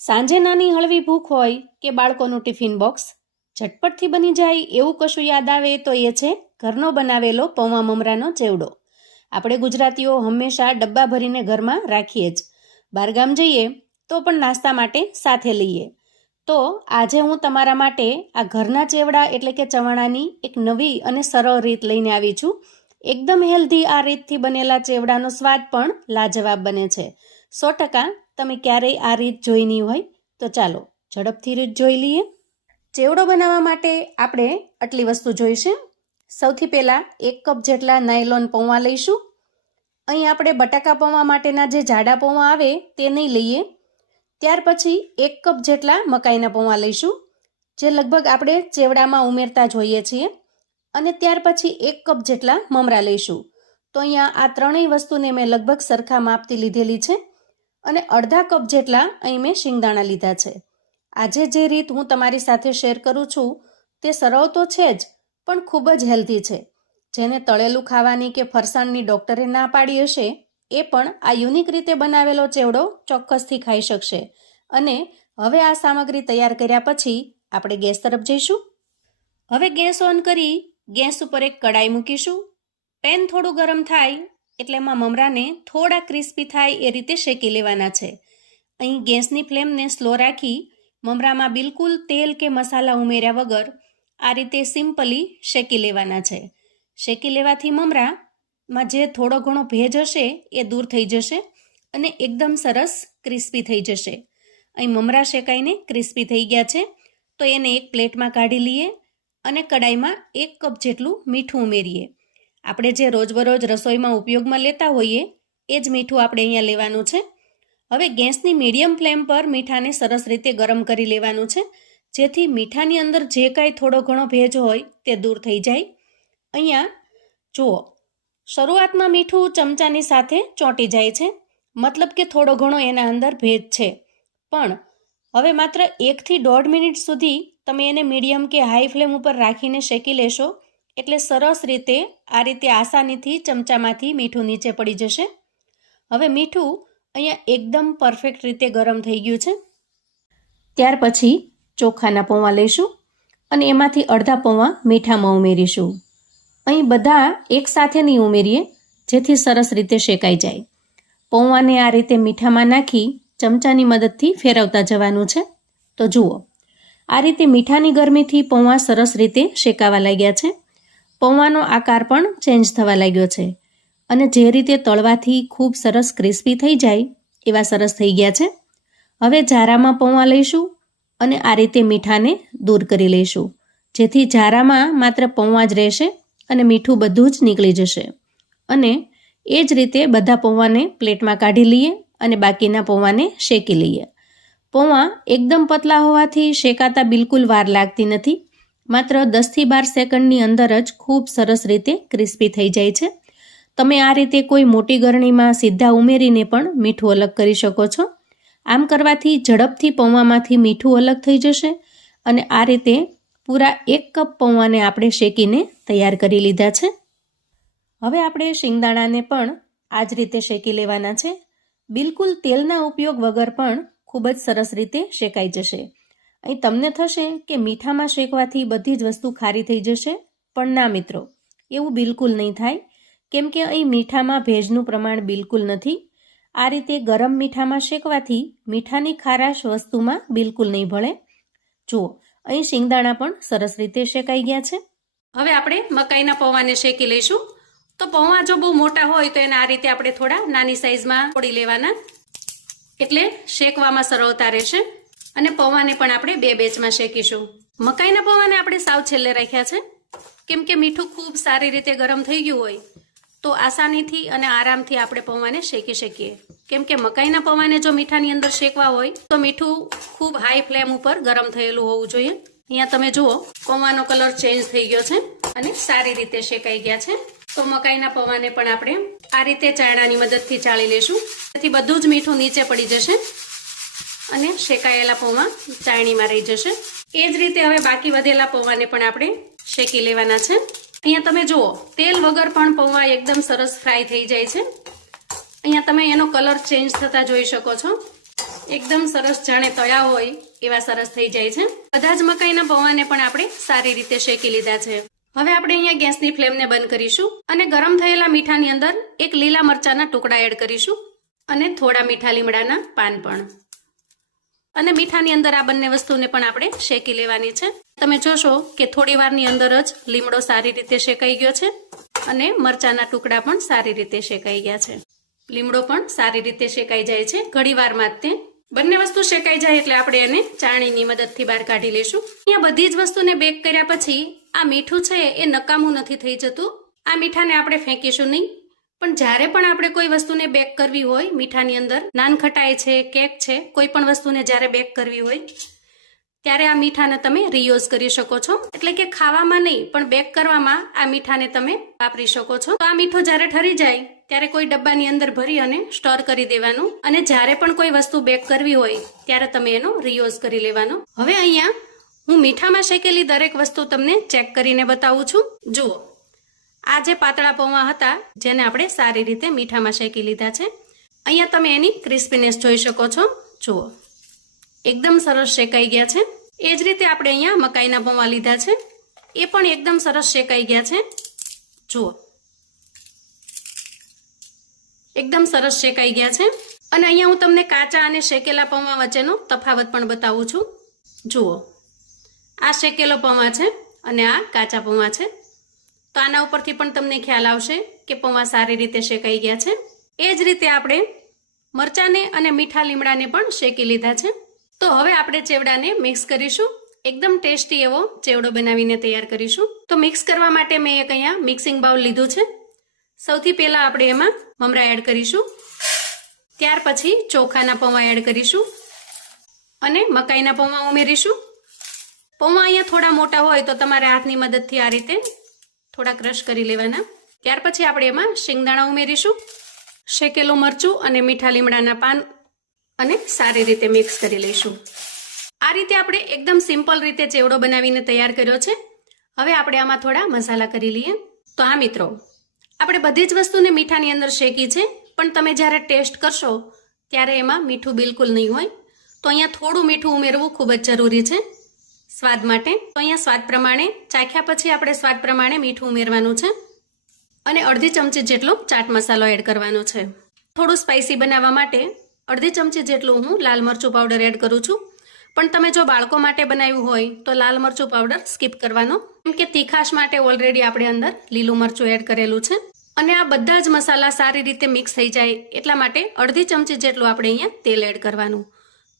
સાંજે નાની હળવી ભૂખ હોય કે બાળકોનું ટિફિન બોક્સ, ઝટપટથી બની જાય એવું કશું યાદ આવે તો એ છે ઘરનો બનાવેલો પૌવા મમરાનો ચેવડો. આપણે ગુજરાતીઓ હંમેશા ડબ્બા ભરીને ઘરમાં રાખીએ જ. બહારગામ જઈએ તો પણ નાસ્તા માટે સાથે લઈએ. તો આજે હું તમારા માટે આ ઘરના ચેવડા એટલે કે ચવાણાની એક નવી અને સરળ રીત લઈને આવી છું. એકદમ હેલ્ધી આ રીતથી બનેલા ચેવડાનો સ્વાદ પણ લાજવાબ બને છે. સો ટકા તમે ક્યારેય આ રીત જોઈની હોય, તો ચાલો ઝડપથી રીત જોઈ લઈએ. ચેવડો બનાવવા માટે આપણે આટલી વસ્તુ જોઈશે. સૌથી પહેલાં એક કપ જેટલા નાયલોન પૌવા લઈશું. અહીં આપણે બટાકા પૌવા માટેના જે જાડા પૌવા આવે તે નહીં લઈએ. ત્યાર પછી એક કપ જેટલા મકાઈના પૌવા લઈશું, જે લગભગ આપણે ચેવડામાં ઉમેરતા જોઈએ છીએ. અને ત્યાર પછી એક કપ જેટલા મમરા લઈશું. તો અહીંયા આ ત્રણેય વસ્તુને મેં લગભગ સરખા માપથી લીધેલી છે. અને અડધા કપ જેટલા અહીં મેં શિંગદાણા લીધા છે. આજે જે રીત હું તમારી સાથે શેર કરું છું, તે સરળ તો છે જ, પણ ખૂબ જ હેલ્ધી છે. જેને તળેલું ખાવાની કે ફરસાણની ડૉક્ટરે ના પાડી હશે, એ પણ આ યુનિક રીતે બનાવેલો ચેવડો ચોક્કસથી ખાઈ શકશે. અને હવે આ સામગ્રી તૈયાર કર્યા પછી આપણે ગેસ તરફ જઈશું. હવે ગેસ ઓન કરી ગેસ ઉપર એક કડાઈ મૂકીશું. પેન થોડું ગરમ થાય એટલે એમાં મમરાને થોડા ક્રિસ્પી થાય એ રીતે શેકી લેવાના છે. અહીં ગેસની ફ્લેમને સ્લો રાખી મમરામાં બિલકુલ તેલ કે મસાલા ઉમેર્યા વગર આ રીતે સિમ્પલી શેકી લેવાના છે. શેકી લેવાથી મમરામાં જે થોડો ઘણો ભેજ હશે એ દૂર થઈ જશે અને એકદમ સરસ ક્રિસ્પી થઈ જશે. અહીં મમરા શેકાઈને ક્રિસ્પી થઈ ગયા છે, તો એને એક પ્લેટમાં કાઢી લઈએ અને કડાઈમાં એક કપ જેટલું મીઠું ઉમેરીએ. આપણે જે રોજબરોજ રસોઈમાં ઉપયોગમાં લેતા હોઈએ, એ જ મીઠું આપણે અહીંયા લેવાનું છે. હવે ગેસની મીડિયમ ફ્લેમ પર મીઠાને સરસ રીતે ગરમ કરી લેવાનું છે. જેથી મીઠાની અંદર જે કાંઈ થોડો ઘણો ભેજ હોય, તે દૂર થઈ જાય. અહીંયા, જુઓ, શરૂઆતમાં મીઠું ચમચાની સાથે ચોંટી જાય છે. મતલબ કે થોડો ઘણો એના અંદર ભેજ છે. પણ, હવે માત્ર એકથી દોઢ મિનિટ સુધી તમે એને મીડિયમ કે હાઈ ફ્લેમ ઉપર રાખીને શેકી લેશો એટલે સરસ રીતે આ રીતે આસાનીથી ચમચામાંથી મીઠું નીચે પડી જશે. હવે મીઠું અહીંયા એકદમ પરફેક્ટ રીતે ગરમ થઈ ગયું છે. ત્યાર પછી ચોખાના પૌવા લઈશું અને એમાંથી અડધા પૌવા મીઠામાં ઉમેરીશું. અહીં બધા એકસાથે નહીં ઉમેરીએ, જેથી સરસ રીતે શેકાઈ જાય. પૌવાને આ રીતે મીઠામાં નાખી ચમચાની મદદથી ફેરવતા જવાનું છે. તો જુઓ, આ રીતે મીઠાની ગરમીથી પૌવા સરસ રીતે શેકાવા લાગ્યા છે. પૌવાનો આકાર પણ ચેન્જ થવા લાગ્યો છે. અને જે રીતે તળવાથી ખૂબ સરસ ક્રિસ્પી થઈ જાય, એવા સરસ થઈ ગયા છે. હવે ઝારામાં પૌવા લઈશું અને આ રીતે મીઠાને દૂર કરી લઈશું. જેથી ઝારામાં માત્ર પૌવા જ રહેશે અને મીઠું બધું જ નીકળી જશે. અને એ જ રીતે બધા પૌવાને પ્લેટમાં કાઢી લઈએ અને બાકીના પૌવાને શેકી લઈએ. પૌવા એકદમ પતલા હોવાથી શેકાતા બિલકુલ વાર લાગતી નથી. માત્ર દસથી બાર સેકન્ડની અંદર જ ખૂબ સરસ રીતે ક્રિસ્પી થઈ જાય છે. તમે આ રીતે કોઈ મોટી ગરણીમાં સીધા ઉમેરીને પણ મીઠું અલગ કરી શકો છો. આમ કરવાથી ઝડપથી પૌવામાંથી મીઠું અલગ થઈ જશે અને આ રીતે પૂરા એક કપ પૌવાને આપણે શેકીને તૈયાર કરી લીધા છે. હવે આપણે શિંગદાણાને પણ આ જ રીતે શેકી લેવાના છે. બિલકુલ તેલના ઉપયોગ વગર પણ ખૂબ જ સરસ રીતે શેકાઈ જશે. અહીં તમને થશે કે મીઠામાં શેકવાથી બધી જ વસ્તુ ખારી થઈ જશે. પણ ના મિત્રો, એવું બિલકુલ નહીં થાય. કેમ કે અહીં મીઠામાં ભેજનું પ્રમાણ બિલકુલ નથી. આ રીતે ગરમ મીઠામાં શેકવાથી મીઠાની ખારાશ વસ્તુમાં બિલકુલ નહીં ભળે. જુઓ, અહીં શિંગદાણા પણ સરસ રીતે શેકાઈ ગયા છે. હવે આપણે મકાઈના પૌવાને શેકી લઈશું. તો પૌવા જો બહુ મોટા હોય તો એને આ રીતે આપણે થોડા નાની સાઈઝમાં તોડી લેવાના. એટલે શેકવામાં સરળતા રહેશે. અને પૌવાને પણ આપણે બે બેચમાં શેકીશું. મકાઈના પૌવાને આપણે સાવ છેલ્લે રાખ્યા છે. કેમ કે મીઠું ખૂબ સારી રીતે ગરમ થઈ ગયું હોય, તો આસાનીથી અને આરામથી આપણે પૌવાને શેકી શકીએ. કેમ કે મકાઈના પૌવાને જો મીઠાની અંદર શેકવા હોય, તો મીઠું ખૂબ હાઈ ફ્લેમ ઉપર ગરમ થયેલું હોવું જોઈએ. અહીંયા તમે જુઓ, પૌવાનો કલર ચેન્જ થઈ ગયો છે અને સારી રીતે શેકાઈ ગયા છે. તો મકાઈના પૌવાને પણ આપણે આ રીતે ચાયણાની મદદથી ચાળી લેશું. તેથી બધું જ મીઠું નીચે પડી જશે. અને શેકાયેલા પૌવા ચાણીમાં રહી જશે. એ જ રીતે હવે બાકી વધેલા પૌવાને પણ આપણે શેકી લેવાના છે. અહીંયા તમે જુઓ, તેલ વગર પણ પૌવા એકદમ સરસ ફ્રાય થઈ જાય છે. અહીંયા તમે એનો કલર ચેન્જ થતા જોઈ શકો છો. એકદમ સરસ જાણે તળ્યા હોય એવા સરસ થઈ જાય છે. બધા જ મકાઈના પૌવાને પણ આપણે સારી રીતે શેકી લીધા છે. હવે આપણે અહીંયા ગેસની ફ્લેમને બંધ કરીશું અને ગરમ થયેલા મીઠાની અંદર એક લીલા મરચાના ટુકડા એડ કરીશું અને થોડા મીઠા લીમડાના પાન પણ. અને મીઠાની અંદર આ બંને વસ્તુને પણ આપણે શેકી લેવાની છે. તમે જોશો કે થોડી વારની અંદર જ લીમડો સારી રીતે શેકાઈ ગયો છે અને મરચાના ટુકડા પણ સારી રીતે શેકાઈ ગયા છે. લીમડો પણ સારી રીતે શેકાઈ જાય છે ઘણી વારમાં તે. બંને વસ્તુ શેકાઈ જાય એટલે આપણે એને ચાણીની મદદથી બહાર કાઢી લેશું. અહીંયા બધી જ વસ્તુને બેક કર્યા પછી આ મીઠું છે એ નકામું નથી થઈ જતું. આ મીઠાને આપણે ફેંકીશું નહીં. પણ જ્યારે પણ આપણે કોઈ વસ્તુને બેક કરવી હોય, મીઠાની અંદર નાનખટાઈ છે કેક છે, કોઈ પણ વસ્તુને જ્યારે બેક કરવી હોય, ત્યારે આ મીઠાને તમે રીયુઝ કરી શકો છો. એટલે કે ખાવામાં નહીં, પણ બેક કરવામાં આ મીઠાને તમે વાપરી શકો છો. તો આ મીઠું જ્યારે ઠરી જાય, ત્યારે કોઈ ડબ્બાની અંદર ભરી અને સ્ટોર કરી દેવાનું. અને જ્યારે પણ કોઈ વસ્તુ બેક કરવી હોય, ત્યારે તમે એનો રીયુઝ કરી લેવાનો. હવે અહીંયા હું મીઠામાં શેકેલી દરેક વસ્તુ તમને ચેક કરીને બતાવું છું. જુઓ. આ જે પાતળા પૌવા હતા, જેને આપણે સારી રીતે મીઠામાં શેકી લીધા છે, અહીંયા તમે એની ક્રિસ્પીનેસ જોઈ શકો છો. જુઓ. એકદમ સરસ શેકાઈ ગયા છે. એ જ રીતે આપણે અહીંયા મકાઈના પૌવા લીધા છે. એ પણ એકદમ સરસ શેકાઈ ગયા છે. જુઓ. એકદમ સરસ શેકાઈ ગયા છે. અને અહીંયા હું તમને કાચા અને શેકેલા પૌવા વચ્ચેનો તફાવત પણ બતાવું છું. જુઓ. આ શેકેલો પૌવા છે અને આ કાચા પૌવા છે. તો આના ઉપરથી પણ તમને ખ્યાલ આવશે કે પૌવા સારી રીતે શેકાઈ ગયા છે. એ જ રીતે આપણે મરચાંને અને મીઠા લીમડાને પણ શેકી લીધા છે. તો હવે આપણે ચેવડાને મિક્સ કરીશું. એકદમ ટેસ્ટી એવો ચેવડો બનાવીને તૈયાર કરીશું. તો મિક્સ કરવા માટે મેં એક અહીંયા મિક્સિંગ બાઉલ લીધું છે. સૌથી પહેલાં આપણે એમાં મમરા એડ કરીશું. ત્યાર પછી ચોખાના પૌવા એડ કરીશું. અને મકાઈના પૌવા ઉમેરીશું. પૌવા અહીંયા થોડા મોટા હોય તો તમારે હાથની મદદથી આ રીતે થોડા ક્રશ કરી લેવાના. ત્યાર પછી આપણે એમાં શિંગદાણા ઉમેરીશું, શેકેલું મરચું અને મીઠા લીમડાના પાન અને સારી રીતે મિક્સ કરી લઈશું. આ રીતે આપણે એકદમ સિમ્પલ રીતે ચેવડો બનાવીને તૈયાર કર્યો છે. હવે આપણે આમાં થોડા મસાલા કરી લઈએ. તો આ મિત્રો, આપણે બધી જ વસ્તુને મીઠાની અંદર શેકી છે, પણ તમે જ્યારે ટેસ્ટ કરશો, ત્યારે એમાં મીઠું બિલકુલ નહીં હોય. તો અહીંયા થોડું મીઠું ઉમેરવું ખૂબ જ જરૂરી છે. સ્વાદ માટે. તો અહીંયા સ્વાદ પ્રમાણે ચાખ્યા પછી આપણે સ્વાદ પ્રમાણે મીઠું ઉમેરવાનું છે. અને અડધી ચમચી જેટલો ચાટ મસાલો એડ કરવાનો છે. થોડું સ્પાઇસી બનાવવા માટે અડધી ચમચી જેટલું હું લાલ મરચું પાવડર એડ કરું છું. પણ તમે જો બાળકો માટે બનાવ્યું હોય તો લાલ મરચું પાવડર સ્કીપ કરવાનો. કેમ કે તીખાશ માટે ઓલરેડી આપણે અંદર લીલું મરચું એડ કરેલું છે. અને આ બધા જ મસાલા સારી રીતે મિક્સ થઈ જાય એટલા માટે અડધી ચમચી જેટલું આપણે અહીંયા તેલ એડ કરવાનું.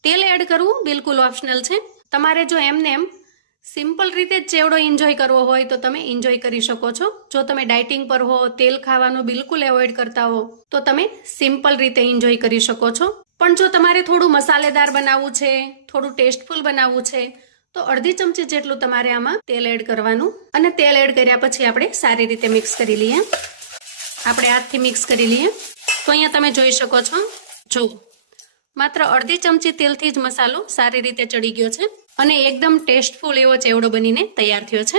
તેલ એડ કરવું બિલકુલ ઓપ્શનલ છે. તમારે જો એમને એમ સિમ્પલ રીતે ચેવડો એન્જોય કરવો હોય તો તમે એન્જોય કરી શકો છો. જો તમે ડાયટિંગ પર હો, તેલ ખાવાનું બિલકુલ એવોઇડ કરતા હો, તો તમે સિમ્પલ રીતે એન્જોય કરી શકો છો. પણ જો તમારે થોડું મસાલેદાર બનાવવું છે, થોડું ટેસ્ટફુલ બનાવવું છે, તો અડધી ચમચી જેટલું તમારે આમાં તેલ એડ કરવાનું. અને તેલ એડ કર્યા પછી આપણે સારી રીતે મિક્સ કરી લઈએ. આપણે હાથથી મિક્સ કરી લઈએ. તો અહીંયા તમે જોઈ શકો છો. જો માત્ર અડધી ચમચી તેલથી જ મસાલો સારી રીતે ચડી ગયો છે. અને એકદમ ટેસ્ટફુલ એવો ચેવડો બનીને તૈયાર થયો છે.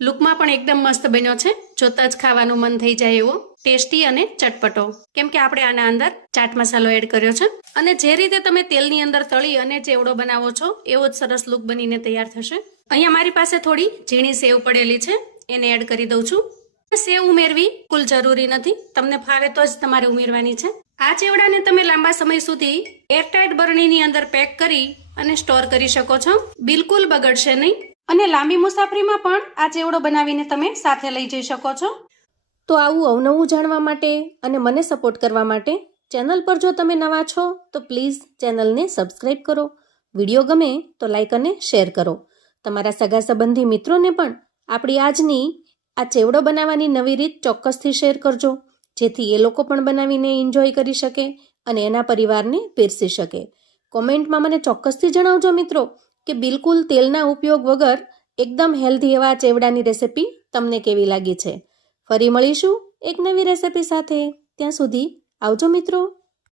લુકમાં પણ એકદમ મસ્ત બન્યો છે. જોતા જ ખાવાનું મન થઈ જાય એવો. ટેસ્ટી અને ચટપટો. કેમ કે આપણે આના અંદર ચાટ મસાલો એડ કર્યો છે. અને જે રીતે તમે તેલની અંદર તળી અને ચેવડો બનાવો છો, એવો જ સરસ લુક બનીને તૈયાર થશે. અહીંયા મારી પાસે થોડી ઝીણી સેવ પડેલી છે. એને એડ કરી દઉં છું. સેવ ઉમેરવી કુલ જરૂરી નથી. તમને ફાવે તો જ તમારે ઉમેરવાની છે. આ ચેવડાને તમે લાંબા સમય સુધી એરટાઇટ બરણીની અંદર પેક કરી અને સ્ટોર કરી શકો છો. બિલકુલ બગડશે નહીં. અને લાંબી મુસાફરીમાં પણ આ ચેવડો બનાવીને તમે સાથે લઈ જઈ શકો છો. તો આવું અવનવું જાણવા માટે અને મને સપોર્ટ કરવા માટે ચેનલ પર જો તમે નવા છો, તો પ્લીઝ ચેનલને સબસ્ક્રાઈબ કરો. વીડિયો ગમે તો લાઈક અને શેર કરો. તમારા સગા સંબંધી મિત્રોને પણ આપણી આજની આ ચેવડો બનાવવાની નવી રીત ચોક્કસથી શેર કરજો. જેથી એ લોકો પણ બનાવીને એન્જોય કરી શકે અને એના પરિવારને પીરસી શકે. કોમેન્ટમાં મને ચોક્કસથી જણાવજો મિત્રો કે બિલકુલ તેલના ઉપયોગ વગર એકદમ હેલ્ધી એવા ચેવડાની રેસિપી તમને કેવી લાગી છે. ફરી મળીશું એક નવી રેસિપી સાથે. ત્યાં સુધી આવજો મિત્રો.